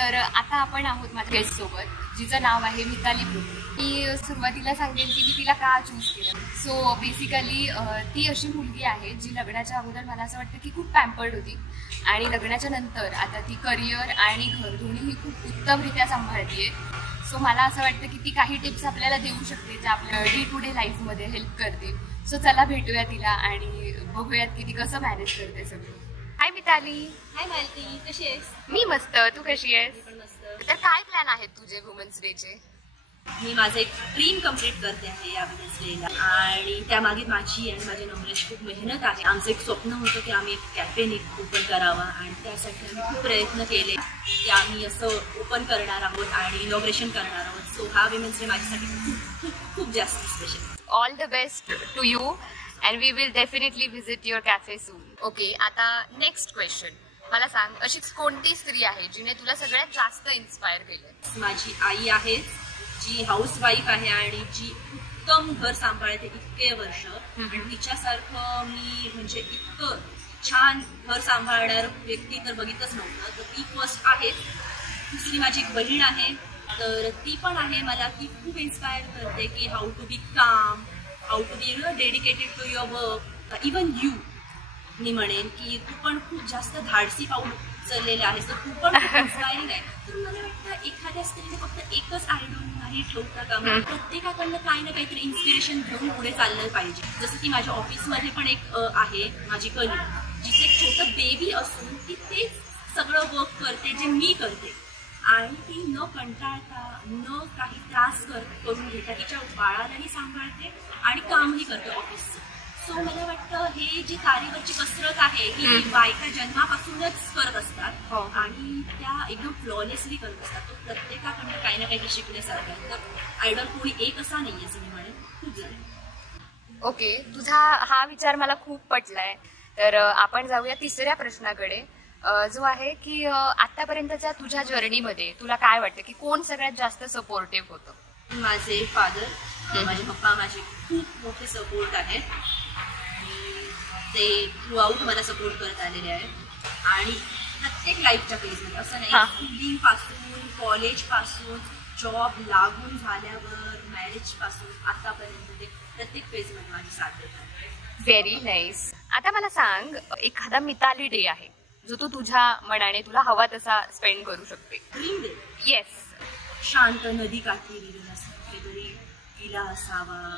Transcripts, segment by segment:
तर आता आपण आहोत माझ्या गेस्ट सोबत, जिचं नाव आहे मिताली ब्रू. मी सुरुवातीला सांगेन की मी तिला का चूज केलं. सो बेसिकली ती अशी मुलगी आहे जी लग्नाच्या अगोदर मला असं वाटतं की खूप पॅम्पर्ड होती आणि लग्नाच्या नंतर आता ती करिअर आणि घर दोन्हीही खूप उत्तमरित्या सांभाळते. सो मला असं वाटतं की ती काही टिप्स आपल्याला देऊ शकते ज्या आपल्या डे टू डे लाईफमध्ये हेल्प करतील. सो चला भेटूया तिला आणि बघूयात की ती कसं मॅनेज करते सगळं. हाय मिताली. हाय मालती, कशी आहेस? मी मस्त, तू कशी आहेस? मी पण मस्त. तर काय प्लॅन आहेत तुझे वुमन्स डेचे? मी माझं एक ड्रीम कम्प्लीट करते आहे या वुमन्स डेला आणि त्यामागे माझी आणि माझ्या नवऱ्याची खूप मेहनत आहे. आमचं एक स्वप्न होतं की आम्ही एक कॅफे ओपन करावा आणि त्यासाठी आम्ही खूप प्रयत्न केले की आम्ही असं ओपन करणार आहोत आणि इनॉग्रेशन करणार आहोत. सो हा वुमन्स डे माझ्यासाठी खूप खूप खूप जास्त special. All the best to you and we will definitely visit your cafe soon. Okay, आता नेक्स्ट क्वेश्चन. मला सांग, अशी कोणती स्त्री आहे जिने तुला सगळ्यात जास्त इन्स्पायर केलं? माझी आई आहे जी हाऊसवाईफ आहे आणि जी उत्तम घर सांभाळते इतके वर्ष. आणि तिच्यासारखं मी म्हणजे इतकं छान घर सांभाळणार व्यक्ती तर बघितच नव्हतं. तर ती फर्स्ट आहे. दुसरी माझी एक बहीण आहे, तर ती पण आहे मला ती खूप इन्स्पायर करते की how to be calm, how to be dedicated to your work. Even you मी म्हणेन की तू पण खूप जास्त धाडसी पाऊल उचललेलं आहेस, तर तू पण खूप इन्स्पायरिंग आहे. तर मला वाटतं एखाद्या स्त्रीने फक्त एकच आयडॉल नाही ठेवता का, प्रत्येकाकडनं काही ना काहीतरी इन्स्पिरेशन घेऊन पुढे चाललं पाहिजे. जसं की माझ्या ऑफिसमध्ये पण एक आहे माझी कलीग, जिचं एक छोटं बेबी असून ती तेच सगळं वर्क करते जे मी करते आणि ती न कंटाळता न काही त्रास करून घेता तिच्या बाळालाही सांभाळते आणि कामही करते ऑफिसचं. सो मला वाटतं हे जी तारेवरची कसरत आहे ही बायका जन्मापासूनच करत असतात आणि त्या एकदम फ्लॉलेसली करत असतात. तो प्रत्येकाकडनं काही ना काही शिकण्यासारखं आहे. तर आयडॉल कोणी एक असा नाही असं मी म्हणेन, खूप झालं. ओके, तुझा हा विचार मला खूप पटलाय. तर आपण जाऊया तिसऱ्या प्रश्नाकडे, जो आहे की आतापर्यंतच्या तुझ्या जर्नीमध्ये तुला काय वाटतं की कोण सगळ्यात जास्त सपोर्टिव्ह होतं? माझे फादर, माझे पप्पा माझे खूप मोठे सपोर्ट आहेत. ते थ्रू आउट मला सपोर्ट करत आलेले आहेत आणि प्रत्येक लाईफच्या फेजमध्ये असं नाही, स्कूलिंग पासून कॉलेज पासून जॉब लागून झाल्यावर मॅरेज पासून आतापर्यंत ते प्रत्येक फेजमध्ये माझी साथ देतात. Very nice. आता मला सांग, एखादा मिताली डे आहे जो तू तुझ्या मनाने तुला हवा तसा स्पेंड करू शकते? Dream day. येस. शांत नदी काठी गेलेला कुठेतरी किल्ला असावा,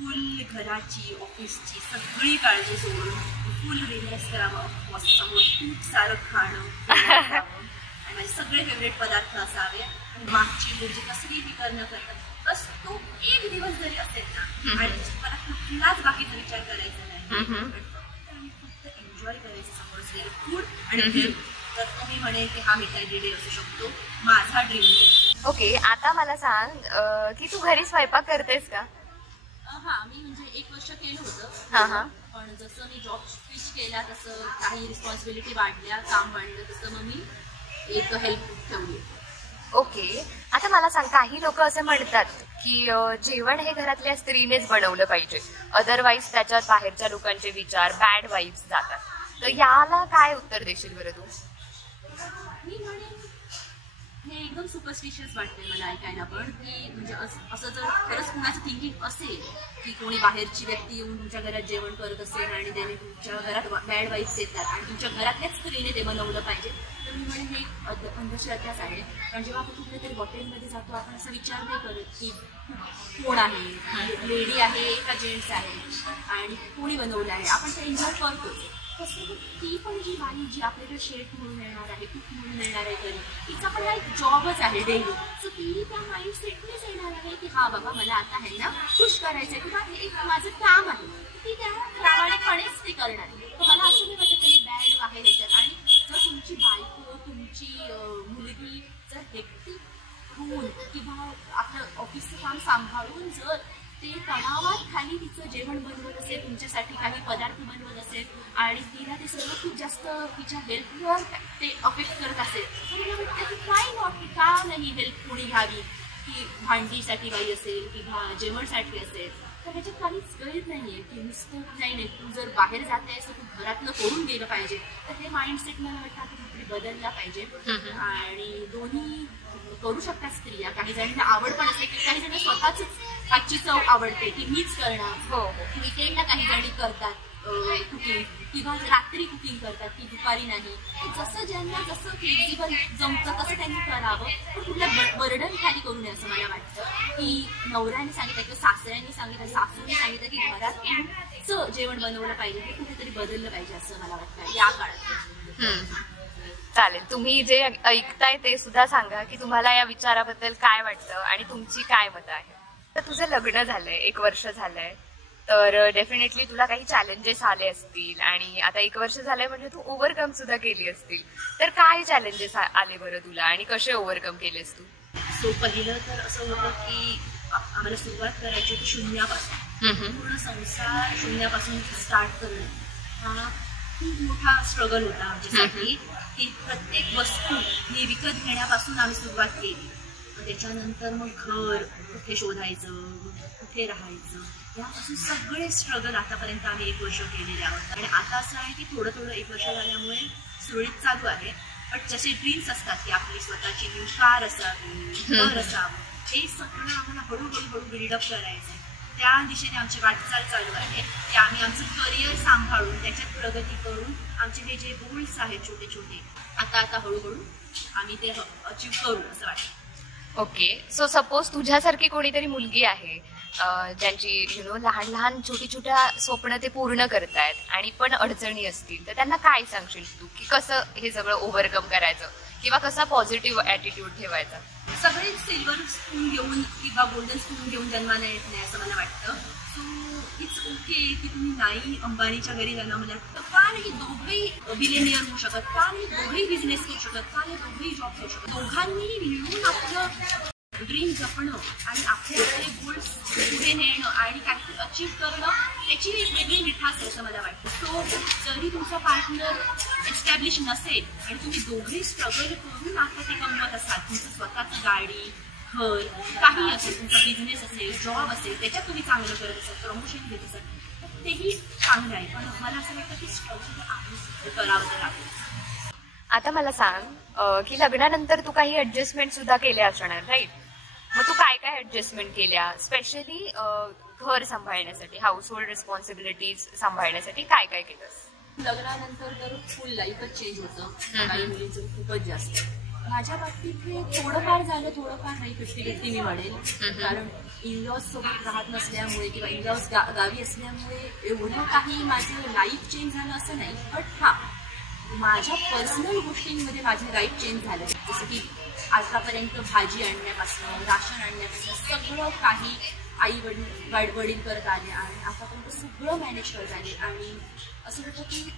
फुल घराची ऑफिसची सगळी काळजी सोडून फुल रिलॅक्स करावं, समोर खूप सारं खाणं आणि माझे सगळे फेवरेट पदार्थ असावे आणि मागची म्हणजे कसली फिकर न करता बस तो एक दिवस जरी असेल ना आणि मला कुठलाच बाकीचा विचार करायचा नाही आणि फक्त एन्जॉय करायचं समोर असलेलं फूड आणि तर तो मी म्हणेन की हा मिताली डे असू शकतो, माझा ड्रीम डे. ओके, आता मला सांग की तू घरी स्वयंपाक करतेस का? हा, मी म्हणजे 1 वर्ष केलं होतं, पण जसं मी जॉब स्विच केला तसं काही रिस्पॉन्सिबिलिटी वाढल्या, काम वाढलं, तसं मग मी एक हेल्प ठेवली. ओके, आता मला सांग, काही लोक असं म्हणतात की जेवण हे घरातल्या स्त्रीनेच बनवलं पाहिजे, अदरवाईज त्याच्यात बाहेरच्या लोकांचे विचार, बॅड वाईब्स जातात. तर याला काय उत्तर देशील बरं तू? मी म्हणेन हे एकदम सुपरस्टिशियस वाटते मला ऐकायला पण, की म्हणजे असं जर खरंच कुणाचं थिंकिंग असेल की कोणी बाहेरची व्यक्ती येऊन तुमच्या घरात जेवण करत असेल आणि त्याने तुमच्या घरात बॅड वाईब्स येतात आणि तुमच्या घरातल्याच स्त्रीने ते बनवलं पाहिजे, तर मी म्हणेन हे अंधश्रद्धाच आहे. कारण जेव्हा आपण कुठल्या तरी हॉटेलमध्ये जातो आपण असा विचार नाही करत की कोण आहे, लेडी आहे का जेंट्स आहे आणि कोणी बनवलं आहे, आपण ते एन्जॉय करतो. तसं ती पण जी बाई जी आपल्याकडे शेफ म्हणून येणार आहे, कुक म्हणून येणार आहे घरी, तिचा पण हा एक जॉबच आहे डेली. सो ती त्या माइंडसेटनेच येणार आहे की हा बाबा मला आता आहे ना खुश करायचं आहे किंवा हे एक माझं काम आहे, ती त्या प्रामाणिकपणेच ते करणार आहे. तर मला असं नाही वाटत त्यांनी बॅड आहे ह्याच्यात. आणि जर तुमची बायको, तुमची मुलगी जर हेक्टिक होऊन किंवा आपलं ऑफिसचं काम सांभाळून जर ते तणावात खाली तिचं जेवण बनवत असेल, तुमच्यासाठी काही पदार्थ बनवत असेल आणि तिला ते सगळं खूप जास्त तिच्या हेल्थवर ते अफेक्ट करत असेल, तर मला वाटतं की काय नॉट, की का नाही हेल्प कोणी घ्यावी, की भांडीसाठी बाई असेल किंवा जेवणसाठी असेल. तर ह्याच्यात काहीच गैर नाहीये की नुसतं नाही तू जर बाहेर जाते तर तू घरातलं करून गेलं पाहिजे. तर हे माइंडसेट मला वाटतं आता कुठेतरी बदलला पाहिजे. आणि दोन्ही करू शकतात स्त्रिया. काही जणांना आवड पण असते की काही जण स्वतःच हातची चव आवडते की मीच करणार. विकेंडला काही जणी करतात कुकिंग किंवा रात्री कुकिंग करतात की दुपारी नाही. जसं ज्यांना जसं फ्लेक्झिबल जमतं तसं त्यांनी करावं. पण कुठल्या बर्डन खाली करू नये असं मला वाटतं. की नवऱ्याने सांगितलं किंवा सासऱ्यांनी सांगितलं सासूने सांगितलं की घरात जेवण बनवलं पाहिजे हे कुठेतरी बदललं पाहिजे असं मला वाटतं या काळात. चालेल, तुम्ही जे ऐकताय ते सुद्धा सांगा की तुम्हाला या विचाराबद्दल काय वाटतं आणि तुमची काय मतं आहे. तर तुझं लग्न झालंय, 1 वर्ष झालंय, तर डेफिनेटली तुला काही चॅलेंजेस आले असतील आणि आता 1 वर्ष झालंय म्हणजे तू ओव्हरकम सुद्धा केली असतील. तर काय चॅलेंजेस आले बरं तुला आणि कसे ओव्हरकम केलेस तू? सो पहिलं तर असं होतं की आम्हाला सुरुवात करायची होती शून्यापासून. पूर्ण संसार शून्यापासून स्टार्ट करणं हा खूप मोठा स्ट्रगल होता आमच्यासाठी. की प्रत्येक वस्तू ही विकत घेण्यापासून आम्ही सुरुवात केली. त्याच्यानंतर मग घर कुठे शोधायचं, कुठे राहायचं, यापासून सगळे स्ट्रगल आतापर्यंत आम्ही 1 वर्ष केलेले आहोत. आणि आता असं आहे की थोडं थोडं 1 वर्ष झाल्यामुळे सुरळीत चालू आहे. पण जसे ड्रीम्स असतात की आपली स्वतःची न्यू कार असावी, घर असावं, हे सगळं आम्हाला हळूहळू बिल्डअप करायचं. त्या दिशेने आमची वाटचाल चालू आहे की आम्ही आमचं करिअर सांभाळून त्याच्यात प्रगती करून आमचे हे जे गोल्स आहेत छोटे छोटे आता हळूहळू आम्ही ते अचीव करू असं वाटतं. ओके, सो सपोज तुझ्यासारखी कोणीतरी मुलगी आहे ज्यांची लहान लहान छोट्या स्वप्न ते पूर्ण करतायत आणि पण अडचणी असतील, तर त्यांना काय सांगशील तू की कसं हे सगळं ओव्हरकम करायचं किंवा कसा पॉझिटिव्ह ॲटिट्यूड ठेवायचा? सगळेच सिल्वर स्पून घेऊन किंवा गोल्डन स्पून घेऊन जन्माला येत नाही असं मला वाटतं. सो इट्स ओके की तुम्ही नाही अंबानीच्या घरी जन्मला तर का नाही दोघंही बिलियनियर होऊ शकत, का नाही दोघंही बिझनेस करू शकत, का नाही दोघंही जॉब करू शकत. दोघांनी मिळून आपलं ड्रीम जपणं आणि आपले गोल्स पुढे नेणं आणि काहीतरी अचीव्ह करणं त्याची एक वेगळी मिठास आहे असं मला वाटतं. सो जरी तुमचा पार्टनर एस्टॅब्लिश नसेल आणि तुम्ही दोघेही स्ट्रगल करून आता ते कमवत असाल, तुमचं स्वतःची गाडी, घर, काही असेल, तुमचा बिझनेस असेल, जॉब असेल, त्याच्यात तुम्ही चांगलं करत असाल, प्रमोशन घेत असाल, तर तेही चांगलं आहे. पण मला असं वाटतं की स्ट्रगल आहे करावं तर लागेल. आता मला सांग की लग्नानंतर तू काही ऍडजस्टमेंट सुद्धा केल्या असणार, राईट? मग तू काय काय ऍडजस्टमेंट केल्या, स्पेशली घर सांभाळण्यासाठी, हाऊस होल्ड रिस्पॉन्सिबिलिटीज सांभाळण्यासाठी काय काय केलंस? लग्नानंतर तर फुल लाईफच चेंज होतं. काही मुलींचं खूपच जास्त. माझ्या बाबतीत हे थोडंफार झालं, थोडंफार नाही, 50-50 मी म्हणेल. कारण इनलॉज सोबत राहत नसल्यामुळे किंवा इनलॉज गावी असल्यामुळे एवढं काही माझं लाईफ चेंज झालं असं नाही. बट हा माझ्या पर्सनल गोष्टींमध्ये माझं लाईफ चेंज झालं. जसं की आतापर्यंत भाजी आणण्यापासून, राशन आणण्यापासून सगळं काही आई वडील करत आले आणि आतापर्यंत सगळं मॅनेज करत आले. आणि असं होतं की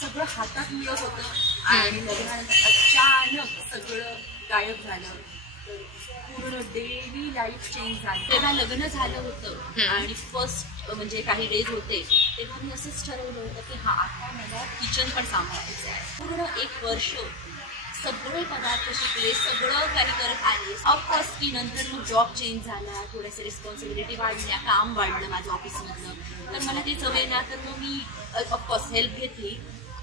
सगळं हातात मिळत होतं आणि लग्नानंतर अचानक सगळं गायब झालं. पूर्ण डेली लाईफ चेंज झाली. तेव्हा लग्न झालं होतं आणि फर्स्ट म्हणजे काही डेज होते तेव्हा मी असंच ठरवलं होतं की हा आता मला किचन पण सांभाळायचं आहे. पूर्ण 1 वर्ष सगळे पदार्थ शिकले, सगळं काही करत आले. ऑफकोर्स की नंतर मग जॉब चेंज झाला, थोड्याशा रिस्पॉन्सिबिलिटी वाढल्या, काम वाढलं माझं ऑफिसमधलं, तर मला ते जमेना. तर मग मी ऑफकोर्स हेल्प घेतली.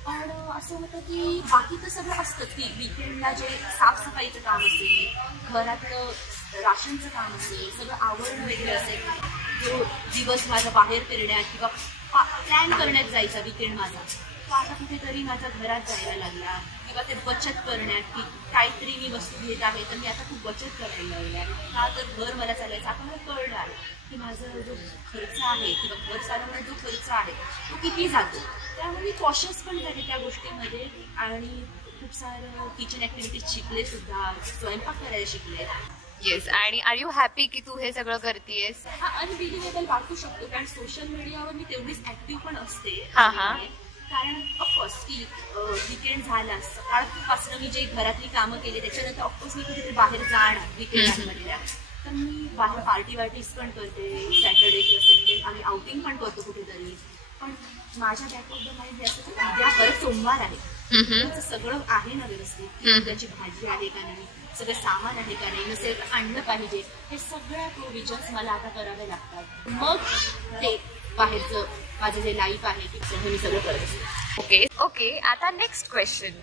पण असं होतं की बाकी तर सगळं असतं की वीकेंडला जे साफसफाईचं काम असेल, घरातलं राशनचं काम असेल, सगळं आवडणं वेगळं असेल. जो दिवस माझा बाहेर फिरण्यात किंवा प्लॅन करण्यात जायचा वीकेंड माझा, तो आता कुठेतरी माझ्या घरात जायला लागला. किंवा ते बचत करण्यात की काहीतरी मी वस्तू घेत आहे तर मी आता खूप बचत करायला लागल्या. का तर घर मला चालायचं. आता मला कळलं आहे की माझा जो खर्च आहे किंवा घर चालवण्यात जो खर्च आहे तो किती जातो. त्यामुळे मी कॉशियस पण झाले त्या गोष्टीमध्ये आणि खूप सारं किचन ॲक्टिव्हिटीज शिकले सुद्धा, स्वयंपाक करायला शिकले. येस, आणि आर यू हॅपी की तू हे सगळं करतेस? हा अनबिलिव्हेबल वाटू शकतो कारण सोशल मीडियावर मी तेवढीच ऍक्टिव्ह पण असते. कारण ऑफकोर्स की वीकेंड झाला, सकाळपासून मी जे घरातली कामं केली त्याच्यानंतर ऑफकोर्स मी कुठेतरी बाहेर जाणार वीकेंडमध्ये, तर मी बाहेर पार्टीज पण करते. सॅटर्डे किंवा संडे आम्ही आउटिंग पण करतो कुठेतरी. पण माझ्या बॅक ऑफ द माइंड हे असं की उद्या परत सोमवार आहे त्याचं सगळं आहे ना व्यवस्थित, त्याची भाजी आहे का नाही, सगळं सामान आहे का नाही, नसेल तर आणलं पाहिजे, हे सगळ्या प्रोव्हिजन्स मला आता करावे लागतात. मग ते बाहेरचं माझं जे लाईफ आहे ते मी सगळं करत असते. ओके. आता नेक्स्ट क्वेश्चन.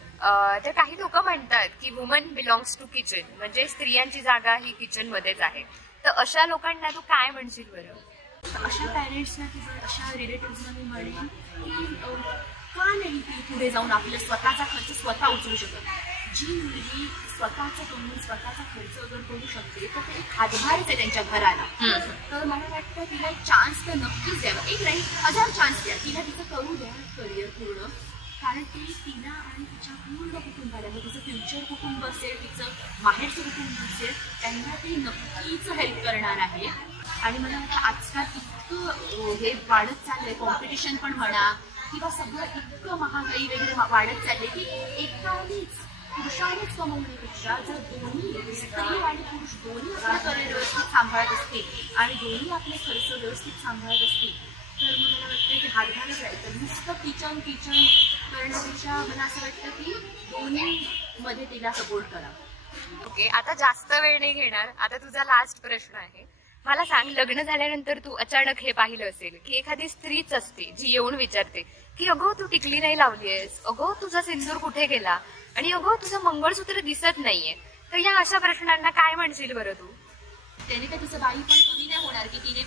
तर काही लोक म्हणतात की वुमन बिलॉंग्स टू किचन, म्हणजे स्त्रियांची जागा ही किचन मध्येच आहे. तर अशा लोकांना तू काय म्हणशील बरं? अशा पॅरेंट्सना किंवा अशा रिलेटिव्हजना मी म्हणेन की का नाही ती पुढे जाऊन आपल्या स्वतःचा खर्च स्वतः उचलू शकत. जी मुलगी स्वतःचं कमवून स्वतःचा खर्च अगर करू शकते तर ते एक हातभारच आहे त्यांच्या घराला. तर मला वाटतं तिला एक चान्स तर नक्कीच द्यावा, एक नाही 1000 चान्स द्या तिला, तिचं करू द्या करिअर पूर्ण. कारण ते तिला आणि तिच्या पूर्ण कुटुंबाला, तिचं फ्युचर कुटुंब असेल, तिचं माहेरचं कुटुंब असेल, त्यांना ते नक्कीच हेल्प करणार आहे. आणि मला वाटतं आजकाल इतकं हे वाढत चाललंय, कॉम्पिटिशन पण म्हणा किंवा सगळं इतकं महागाई वगैरे वाढत चालले की एकानेच पुरुषानेच कमवण्यापेक्षा जर दोन्ही स्त्री आणि पुरुष दोन्ही आपलं करिअर व्यवस्थित सांभाळत असतील आणि दोन्ही आपले खर्च व्यवस्थित सांभाळत असतील तर मला वाटतं की हातभारच राहायचं. नुसतं किचन करण्यापेक्षा मला असं वाटतं की दोन्हीमध्ये तिला सपोर्ट करावा. ओके. आता जास्त वेळ नाही घेणार. आता तुझा लास्ट प्रश्न आहे. मला सांग, लग्न झाल्यानंतर तू अचानक हे पाहिलं असेल की एखादी स्त्रीच असते जी येऊन विचारते की अगो तू टिकली नाही लावलीयस, अगो तुझा सिंदूर कुठे गेला, आणि अगो तुझं मंगळसूत्र दिसत नाहीये. तर या अशा प्रश्नांना काय म्हणशील बरं तू? त्याने काय तुझं बाई पण कमी नाही होणार की तिने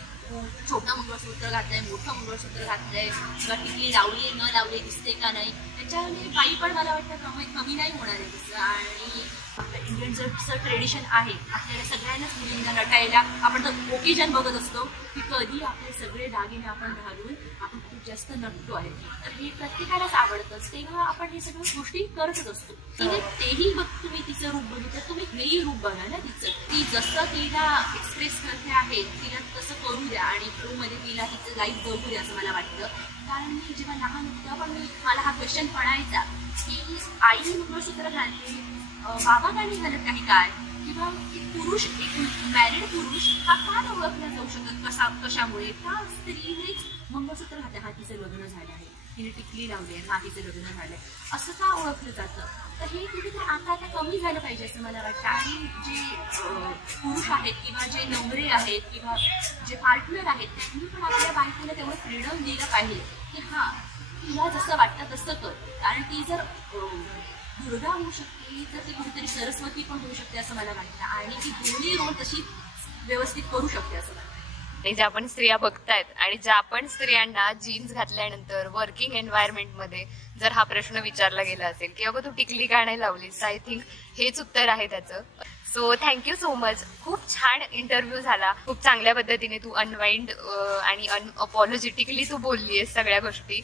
छोटा मंगळसूत्र घातलंय, मोठं मंगळसूत्र घातलंय किंवा टिकली लावली न लावली दिसते का नाही, त्याच्याने बाई पण मला वाटतं कमी नाही होणार आहे तिचं. आणि इंडियन जसं ट्रेडिशन आहे, आपल्याला सगळ्यांनाच मुलींना नटायला आपण तर ओकेजन बघत असतो की कधी आपले सगळे दागिने आपण घालून आपण खूप जास्त नटतो आहे. तर हे प्रत्येकालाच आवडतंच, तेव्हा आपण हे सगळ्या गोष्टी करतच असतो. तिने तेही बघ, तुम्ही तिचं रूप बघितलं, तुम्ही हेही रूप बघा ना तिचं. ती जसं तिला एक्सप्रेस करते आहे तिला तसं करू द्या आणि फ्लोमध्ये तिला तिचं लाईफ जगू द्या असं मला वाटतं. कारण मी जेव्हा लहान होते तेव्हा पण मला हा क्वेश्चन पडायचा की आई मंगळसूत्र घालते, बाबा का नाही घालत काही काय, किंवा पुरुष एक मॅरिड पुरुष हा का न ओळखला जाऊ शकत कशामुळे, का स्त्रीनेच मंगळसूत्र घातलं, हा तिचं लग्न झालं आहे, तिने टिकली लावली आहे, हा तिचं लग्न झालंय, असं का ओळखलं जातं. तर हे कुठेतरी आता कमी झालं पाहिजे असं मला वाटतं. आणि जे पुरुष आहेत किंवा जे नवरे आहेत किंवा जे पार्टनर आहेत त्यांनी पण आपल्या बायकोला तेवढं फ्रीडम दिलं पाहिजे की हा तुला जसं वाटतं तसं कर. कारण ती जर दुर्गा होऊ शकते तर ती कुठेतरी सरस्वती पण होऊ शकते असं मला वाटतं. आणि ती दोन्ही रोल तशी व्यवस्थित करू शकते असं वाटतं. ज्या पण स्त्रिया बघतायत आणि ज्या पण स्त्रियांना जीन्स घातल्यानंतर वर्किंग एन्व्हायरमेंट मध्ये जर हा प्रश्न विचारला गेला असेल की अगं तू टिकली का नाही लावलीस, आय थिंक हेच उत्तर आहे त्याचं. So thank you so much. खूप छान इंटरव्ह्यू झाला. खूप चांगल्या पद्धतीने तू अनवाइंड आणि अनअपॉलॉजेटिकली तू बोललीस सगळ्या गोष्टी,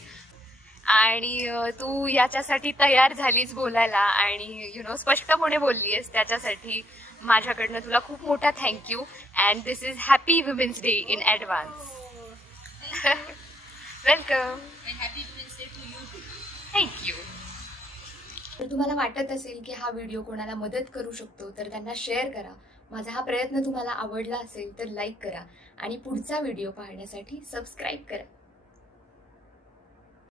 आणि तू याच्यासाठी तयार झालीस बोलायला आणि स्पष्टपणे बोललीस. त्याच्यासाठी माझ्याकडनं तुला खूप मोठा thank you. And this is happy women's day in advance. Welcome. Thank you. तर तुम्हाला वाटत असेल की हा व्हिडिओ कोणाला मदत करू शकतो तर त्यांना शेअर करा. माझा हा प्रयत्न तुम्हाला आवडला असेल तर लाईक करा आणि पुढचा व्हिडिओ पाहण्यासाठी सबस्क्राईब करा.